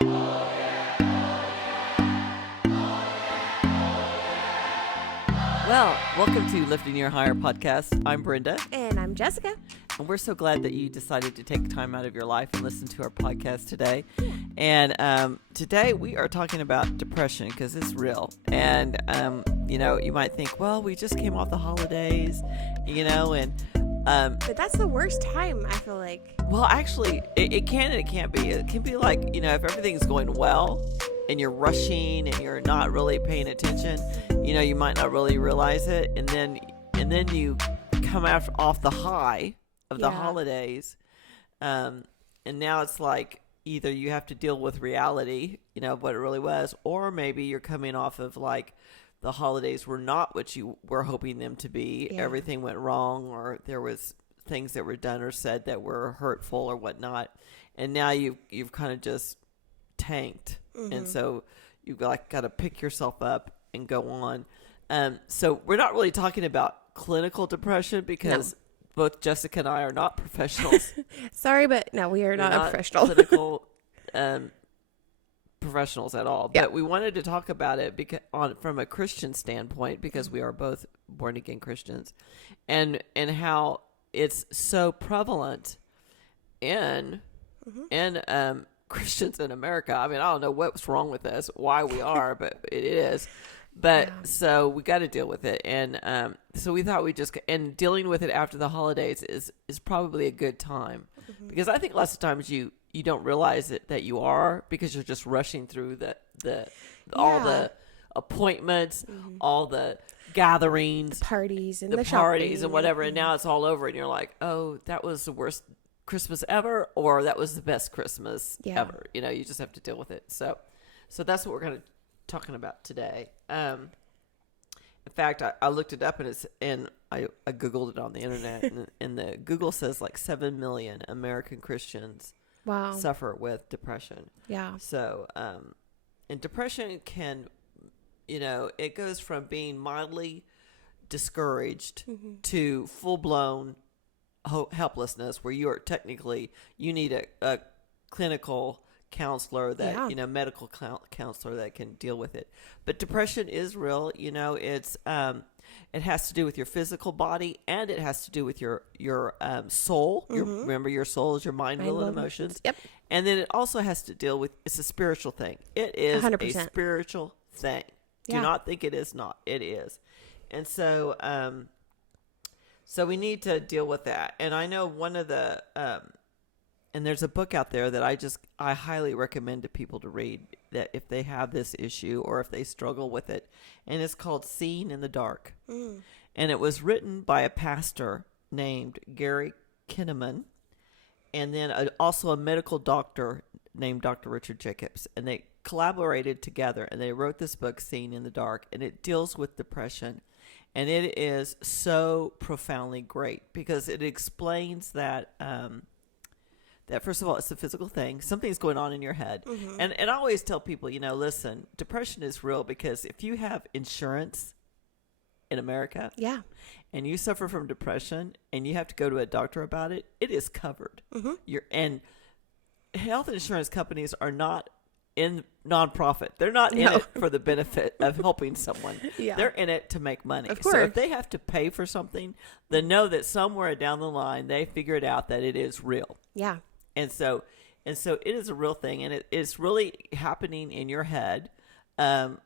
Well, welcome to Lifting Your Higher podcast. I'm Brenda. And I'm Jessica. And we're so glad that you decided to take time out of your life and listen to our podcast today. And today we are talking about depression because it's real. And, you might think, well, we just came off the holidays, But that's the worst time, I feel like. Well, actually, it can and it can't be. It can be like, if everything's going well and you're rushing and you're not really paying attention, you might not really realize it. And then you come off the high of the holidays. And now it's like either you have to deal with reality, of what it really was, or maybe you're coming off of like the holidays were not what you were hoping them to be. Yeah. Everything went wrong, or there was things that were done or said that were hurtful or whatnot. And now you've kind of just tanked. Mm-hmm. And so you've got to pick yourself up and go on. So we're not really talking about clinical depression because both Jessica and I are not professionals. Sorry, but no, we are not professional. Clinical professionals at all. But we wanted to talk about it from a Christian standpoint because we are both born again Christians, and how it's so prevalent in Christians in America. I mean, I don't know what's wrong with us, why we are, but it is. But so we got to deal with it. And so we thought and dealing with it after the holidays is probably a good time because I think lots of times you don't realize it that you are because you're just rushing through all the appointments, all the gatherings, the parties and the parties shopping. And whatever. And now it's all over and you're like, oh, that was the worst Christmas ever, or that was the best Christmas ever. You just have to deal with it. So that's what we're going to talking about today. In fact, I looked it up and I Googled it on the internet and the Google says like 7 million American Christians suffer with depression. Yeah. So, and depression can, it goes from being mildly discouraged to full-blown helplessness where you need a clinical counselor that medical counselor that can deal with it. But depression is real. It's it has to do with your physical body and it has to do with your soul. Remember, your soul is your mind, will, and emotions. Yep. And then it also has to deal with, it's a spiritual thing. It is 100%. A spiritual thing. Do not think it is not. It is. And so so we need to deal with that. And I know one of the and there's a book out there that I highly recommend to people to read that if they have this issue or if they struggle with it. And it's called Seeing in the Dark. And it was written by a pastor named Gary Kinnaman and then also a medical doctor named Dr. Richard Jacobs. And they collaborated together and they wrote this book, Seeing in the Dark. And it deals with depression. And it is so profoundly great because it explains that that first of all, it's a physical thing. Something's going on in your head. And I always tell people, listen, depression is real because if you have insurance in America and you suffer from depression and you have to go to a doctor about it, it is covered. And health insurance companies are not in nonprofit. They're not in it for the benefit of helping someone. They're in it to make money. Of course. So if they have to pay for something, then know that somewhere down the line they figured out that it is real. Yeah. And so it is a real thing, and it's really happening in your head. One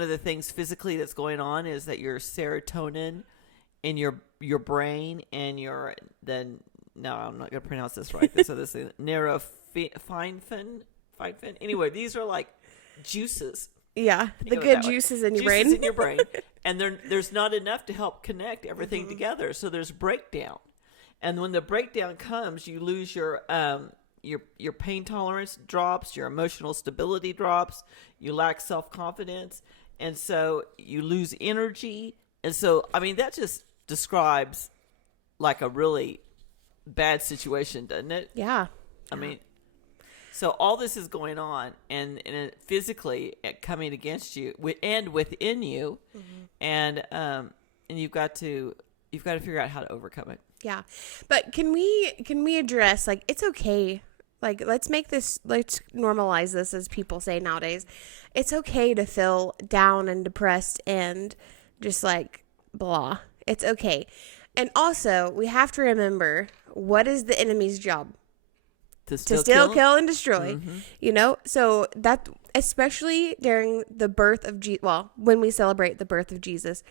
of the things physically that's going on is that your serotonin in your brain and I'm not going to pronounce this right. So this is neurofinephin. Anyway, these are like juices. Yeah, the good juices in your brain. Juices in your brain, and there's not enough to help connect everything together. So there's breakdown. And when the breakdown comes, you lose your pain tolerance drops, your emotional stability drops, you lack self-confidence, and so you lose energy. And so, I mean, that just describes like a really bad situation, doesn't it? Yeah. I mean, so all this is going on and physically coming against you and within you, and you've got to figure out how to overcome it. Yeah. But can we address, like, it's okay Like, let's normalize this, as people say nowadays. It's okay to feel down and depressed and just like blah. It's okay. And also, we have to remember, what is the enemy's job? To steal, kill, and destroy. Mm-hmm. So that, especially during the birth of when we celebrate the birth of Jesus,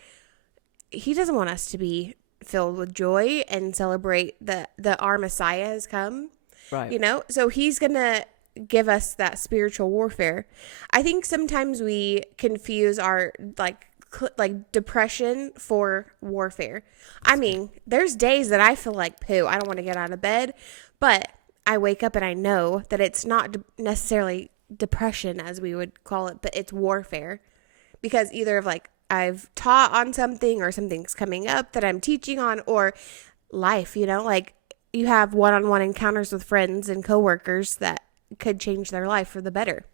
he doesn't want us to be filled with joy and celebrate that our Messiah has come. Right. So he's going to give us that spiritual warfare. I think sometimes we confuse our like depression for warfare. I mean, there's days that I feel like poo. I don't want to get out of bed, but I wake up and I know that it's not necessarily depression as we would call it, but it's warfare, because either of like I've taught on something, or something's coming up that I'm teaching on, or life, like you have one-on-one encounters with friends and coworkers that could change their life for the better.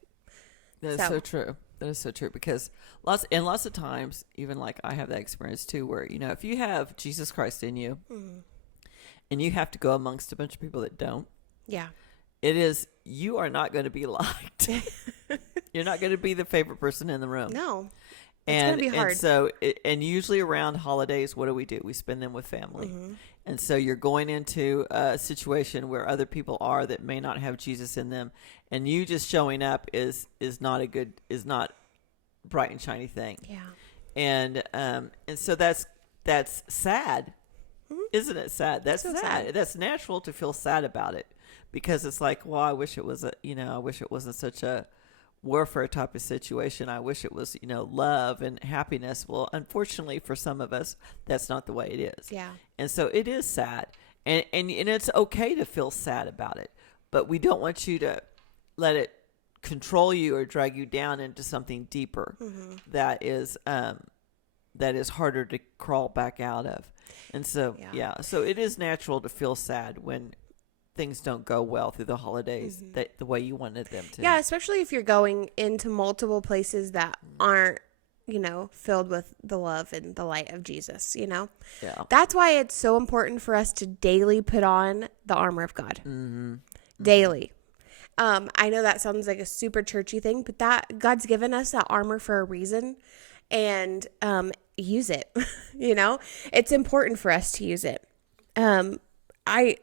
That is so true. That is so true, because lots of times, even like I have that experience too, where, if you have Jesus Christ in you and you have to go amongst a bunch of people that don't, you are not going to be liked. You're not going to be the favorite person in the room. No. It's going to be hard. And so, usually around holidays, what do? We spend them with family. And so you're going into a situation where other people are that may not have Jesus in them, and you just showing up is not bright and shiny thing. Yeah. And so that's sad. Isn't it sad? That's so sad. That's natural to feel sad about it, because it's like, well, I wish it wasn't such a warfare type of situation. I wish it was, love and happiness. Well, unfortunately for some of us, that's not the way it is. Yeah. And so it is sad. And it's okay to feel sad about it, but we don't want you to let it control you or drag you down into something deeper that is harder to crawl back out of. And so, so it is natural to feel sad when things don't go well through the holidays the way you wanted them to. Yeah, especially if you're going into multiple places that aren't, filled with the love and the light of Jesus, Yeah. That's why it's so important for us to daily put on the armor of God. Daily. I know that sounds like a super churchy thing, but that God's given us that armor for a reason, and use it. It's important for us to use it. I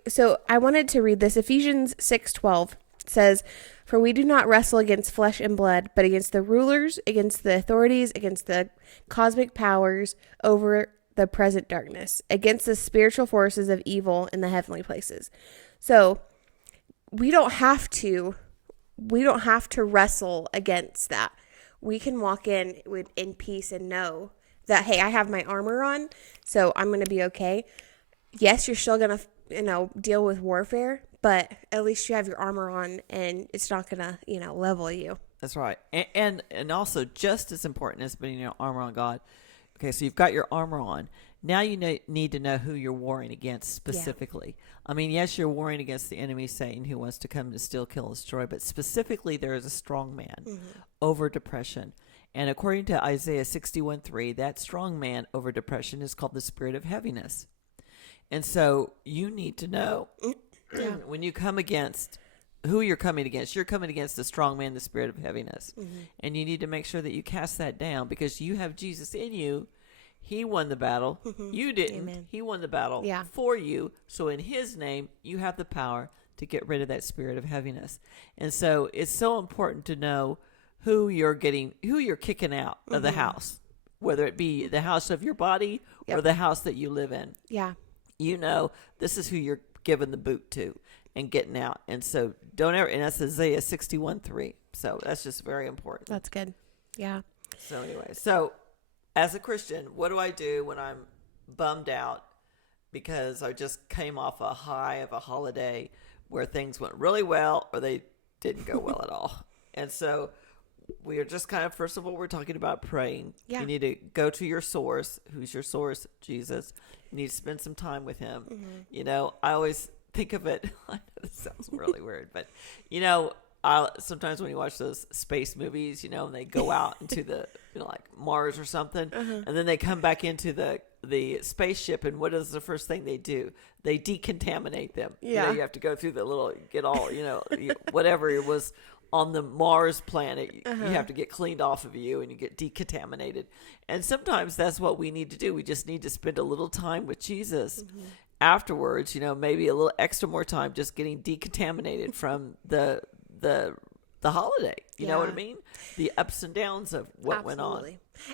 wanted to read this. Ephesians 6:12 says, "For we do not wrestle against flesh and blood, but against the rulers, against the authorities, against the cosmic powers over the present darkness, against the spiritual forces of evil in the heavenly places." So we don't have to wrestle against that. We can walk in peace and know that, hey, I have my armor on, so I'm going to be okay. Yes, you're still going to, deal with warfare, but at least you have your armor on, and it's not going to, level you. That's right. And also, just as important as putting your armor on God. Okay, so you've got your armor on. Now you need to know who you're warring against specifically. Yeah. I mean, yes, you're warring against the enemy, Satan, who wants to come to steal, kill, and destroy. But specifically, there is a strong man over depression. And according to Isaiah 61:3, that strong man over depression is called the spirit of heaviness. And so you need to know when you come against who you're coming against the strong man, the spirit of heaviness. And you need to make sure that you cast that down, because you have Jesus in you. He won the battle. You didn't. Amen. He won the battle for you. So in his name, you have the power to get rid of that spirit of heaviness. And so it's so important to know who you're kicking out of the house, whether it be the house of your body or the house that you live in. Yeah. This is who you're giving the boot to and getting out. And so don't ever, and that's Isaiah 61:3. So that's just very important. That's good. Yeah. So anyway, as a Christian, what do I do when I'm bummed out because I just came off a high of a holiday where things went really well or they didn't go well at all? And so we are just kind of, first of all, we're talking about praying. Yeah. You need to go to your source. Who's your source? Jesus. You need to spend some time with him. I always think of it. I know this sounds really weird, but sometimes when you watch those space movies, and they go out into the, like Mars or something, and then they come back into the the spaceship, and what is the first thing they do? They decontaminate them. Yeah. You have to go through the little, get all, whatever it was on the Mars planet, you have to get cleaned off of you and you get decontaminated. And sometimes that's what we need to do. We just need to spend a little time with Jesus afterwards, maybe a little extra more time just getting decontaminated from the holiday. You know what I mean? The ups and downs of what went on.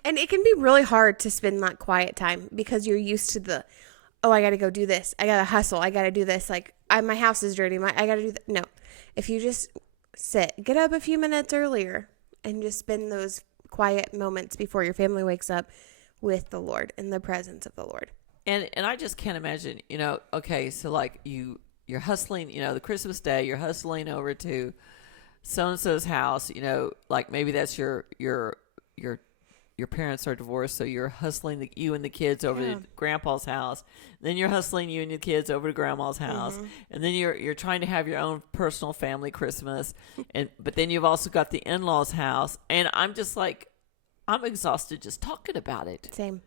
And it can be really hard to spend that quiet time because you're used to I got to go do this. I got to hustle. I got to do this. Like, my house is dirty. I got to do that. No. If you just get up a few minutes earlier and just spend those quiet moments before your family wakes up with the Lord, in the presence of the Lord. And I just can't imagine, okay, so like you're hustling, the Christmas day, you're hustling over to so-and-so's house, like maybe that's your parents are divorced, so you're hustling you and the kids over to grandpa's house. Then you're hustling you and the kids over to grandma's house. And then you're trying to have your own personal family Christmas. But then you've also got the in-laws' house. And I'm just like, I'm exhausted just talking about it. Same.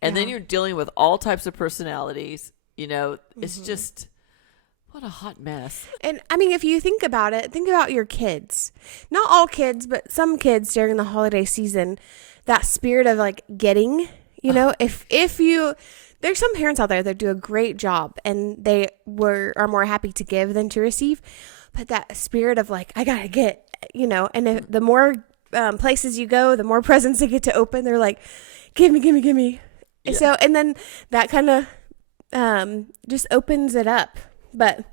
And then you're dealing with all types of personalities. It's just... what a hot mess. And I mean, if you think about it, think about your kids. Not all kids, but some kids during the holiday season, that spirit of like getting, if you, there's some parents out there that do a great job and they are more happy to give than to receive. But that spirit of like, I gotta get, and if the more places you go, the more presents they get to open. They're like, give me. Yeah. So, and then that kind of just opens it up. But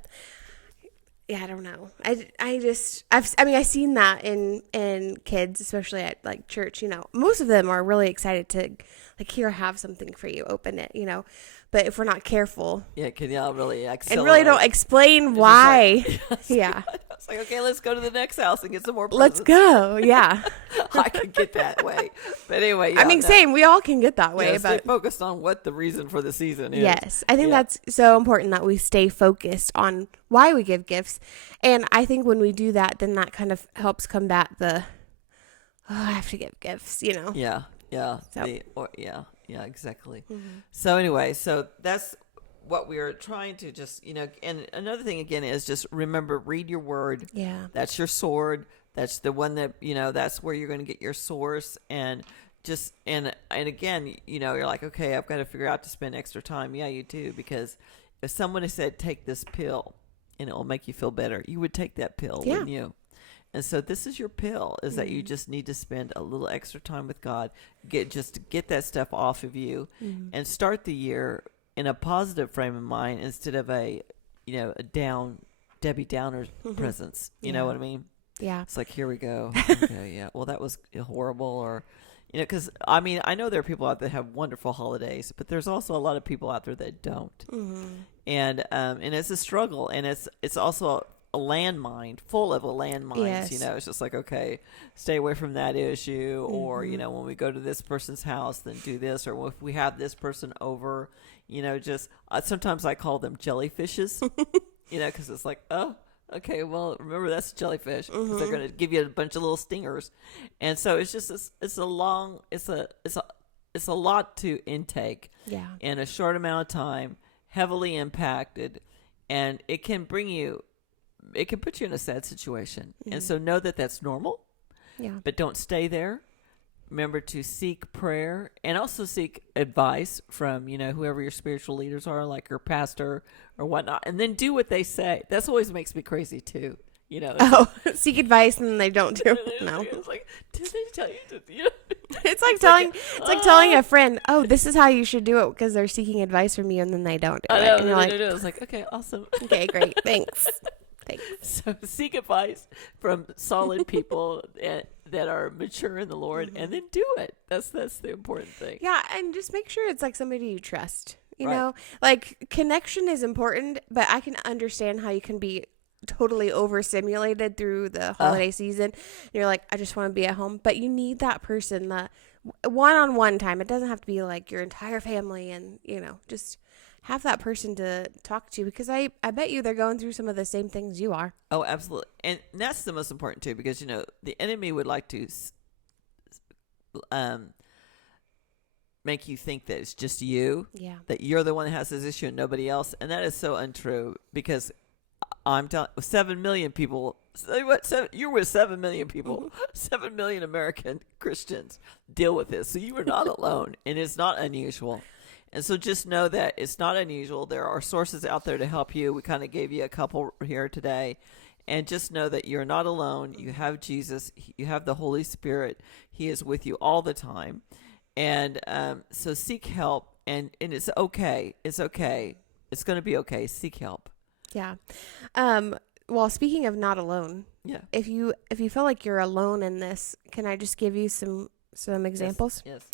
yeah, I don't know. I've seen that in kids, especially at like church, most of them are really excited to like, here, have something for you, open it, but if we're not careful. Yeah. Can y'all really accelerate? And really don't explain why. Yeah. It's like, okay, let's go to the next house and get some more presents. Let's go. Yeah. I could get that way. But anyway. Same. We all can get that way. Yeah, stay focused on what the reason for the season is. Yes. I think that's so important that we stay focused on why we give gifts. And I think when we do that, then that kind of helps combat I have to give gifts, Yeah. Yeah. So. Yeah, exactly. So anyway, that's what we're trying to just, and another thing again is just remember, read your word. Yeah. That's your sword. That's the one that, that's where you're going to get your source. And just, and again, you're like, okay, I've got to figure out to spend extra time. Yeah, you do. Because if someone had said, take this pill and it will make you feel better, you would take that pill, wouldn't you? And so this is your pill, is that you just need to spend a little extra time with God, get that stuff off of you and start the year in a positive frame of mind instead of a Debbie Downer presence. You know what I mean? Yeah. It's like, here we go. Okay, yeah. Well, that was horrible. Or, because, I know there are people out there that have wonderful holidays, but there's also a lot of people out there that don't. And it's a struggle. And it's also a landmine, full of landmines. Yes. It's just like, okay, stay away from that issue. Or, when we go to this person's house, then do this. Or if we have this person over, just sometimes I call them jellyfishes, because it's like, oh, okay, well, remember that's a jellyfish, because they're going to give you a bunch of little stingers. And so it's just, it's a lot to intake in a short amount of time, heavily impacted, and it can put you in a sad situation. And so know that that's normal, but don't stay there. Remember to seek prayer and also seek advice from, whoever your spiritual leaders are, like your pastor or whatnot, and then do what they say. That's always makes me crazy too. Seek advice and they don't do it. No. It's like, did they tell you to, It's like telling a friend, oh, this is how you should do it, because they're seaking advice from you and then they don't do it. And you're like, it's like, okay, awesome. Okay, great. Thanks. So seek advice from solid people that are mature in the Lord, and then do it. That's the important thing. Yeah, and just make sure it's like somebody you trust. You know, like connection is important, but I can understand how you can be totally overstimulated through the holiday season. And you're like, I just want to be at home, but you need that person, that one-on-one time. It doesn't have to be like your entire family, and just have that person to talk to, because I bet you they're going through some of the same things you are. Oh, absolutely. And that's the most important too, because, the enemy would like to make you think that it's just you, that you're the one that has this issue and nobody else. And that is so untrue, because I'm telling 7 million people, you're with 7 million people, 7 million American Christians deal with this. So you are not alone, and it's not unusual. And so just know that it's not unusual. There are sources out there to help you. We kind of gave you a couple here today. And just know that you're not alone. You have Jesus. You have the Holy Spirit. He is with you all the time. And so seek help. And it's okay. It's okay. It's going to be okay. Seek help. Yeah. Well, speaking of not alone, if you feel like you're alone in this, can I just give you some examples? Yes.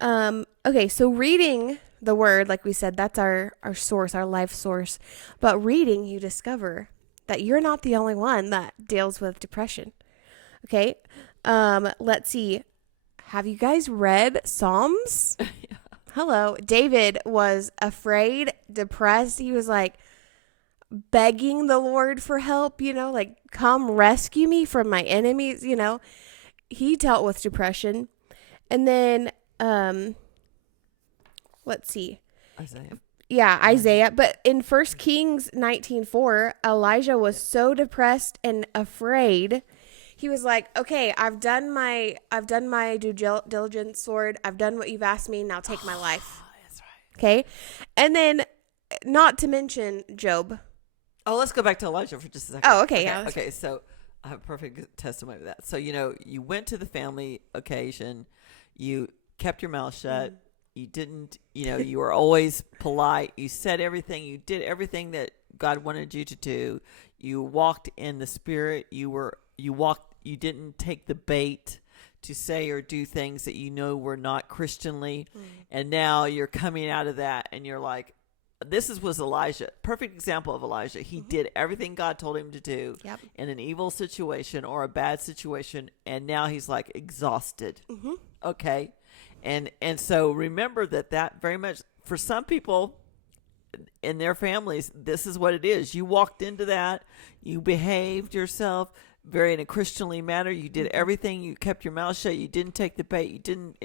Okay, so reading the word, like we said, that's our source, our life source. But reading, you discover that you're not the only one that deals with depression. Okay? Let's see. Have you guys read Psalms? Yeah. Hello. David was afraid, depressed. He was like begging the Lord for help, like, come rescue me from my enemies, He dealt with depression. And then let's see. Isaiah. Yeah, Isaiah. But in 1 Kings 19:4, Elijah was so depressed and afraid. He was like, okay, I've done my due diligence, Lord. I've done what you've asked me. Now take my life. That's right. Okay. And then, not to mention Job. Oh, let's go back to Elijah for just a second. Oh, okay. Yeah. Okay. So I have a perfect testimony of that. So, you went to the family occasion. You kept your mouth shut. Mm-hmm. You didn't, you were always polite. You said everything. You did everything that God wanted you to do. You walked in the Spirit. You didn't take the bait to say or do things that were not Christianly. Mm. And now you're coming out of that and you're like, was Elijah. Perfect example of Elijah. He did everything God told him to do in an evil situation or a bad situation. And now he's like exhausted. Mm-hmm. Okay. And so remember that very much for some people in their families, this is what it is. You walked into that, you behaved yourself very in a Christianly manner. You did everything. You kept your mouth shut. You didn't take the bait. You didn't,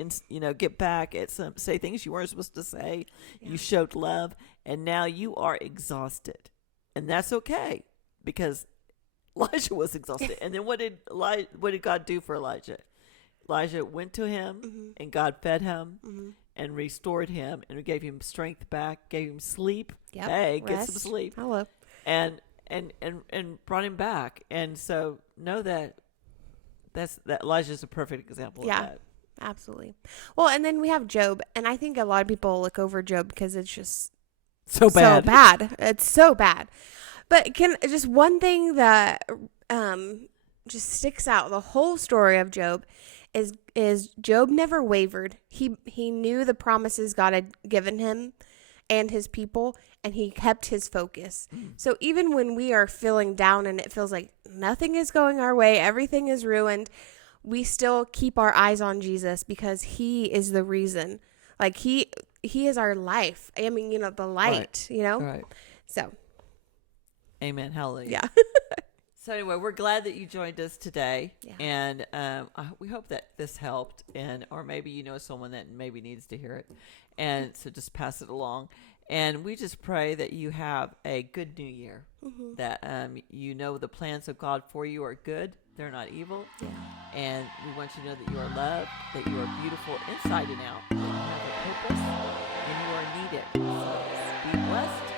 get back at say things you weren't supposed to say. Yeah. You showed love, and now you are exhausted, and that's okay because Elijah was exhausted. And then what did God do for Elijah? Elijah went to him, and God fed him and restored him and gave him strength back, gave him sleep. Yep. Hey, rest. Get some sleep. Hello. And brought him back. And so know that Elijah's a perfect example of that. Absolutely. Well, and then we have Job, and I think a lot of people look over Job because it's just so bad. It's so bad. But just one thing that just sticks out, the whole story of Job is Job never wavered. He knew the promises God had given him and his people, and he kept his focus. So even when we are feeling down and it feels like nothing is going our way, everything is ruined, we still keep our eyes on Jesus because he is the reason. Like he is our life. I mean, the light, Right. So. Amen. Hallelujah. Yeah. So anyway, we're glad that you joined us today, yeah. And we hope that this helped, or maybe someone that maybe needs to hear it, and so just pass it along. And we just pray that you have a good new year, that the plans of God for you are good, they're not evil, and we want you to know that you are loved, that you are beautiful inside and out, that you have a purpose, and you are needed. So be blessed.